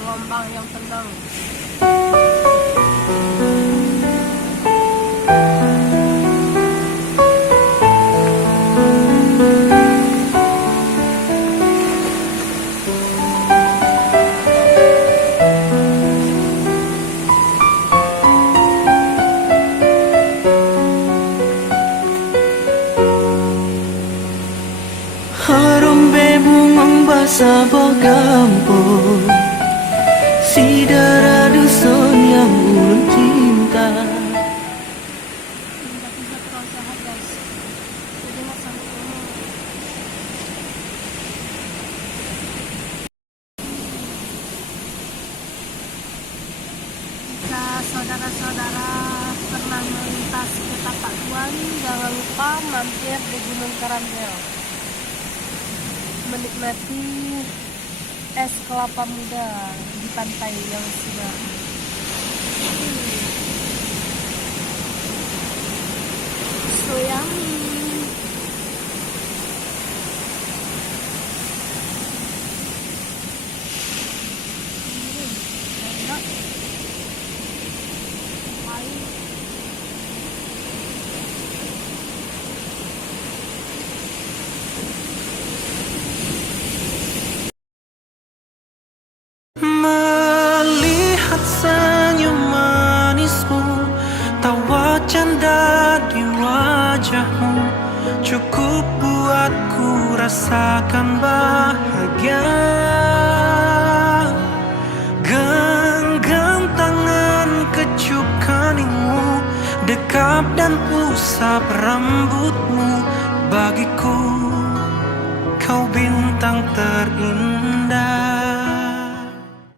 gelombang yang tenang. Harum bebungong basa bogampo si darah dusun yang ulun cinta. Tiba-tiba terlalu jahat guys, jadi nggak sampai ngomong. Jika saudara-saudara pernah melintas ke Tapak Tuan, jangan lupa mampir di Gunung Karambel, menikmati es kelapa muda di pantai yang sudah so yummy. Enak. Pahit. Melihat senyum manismu, tawa canda di wajahmu, cukup buatku rasakan bahagia.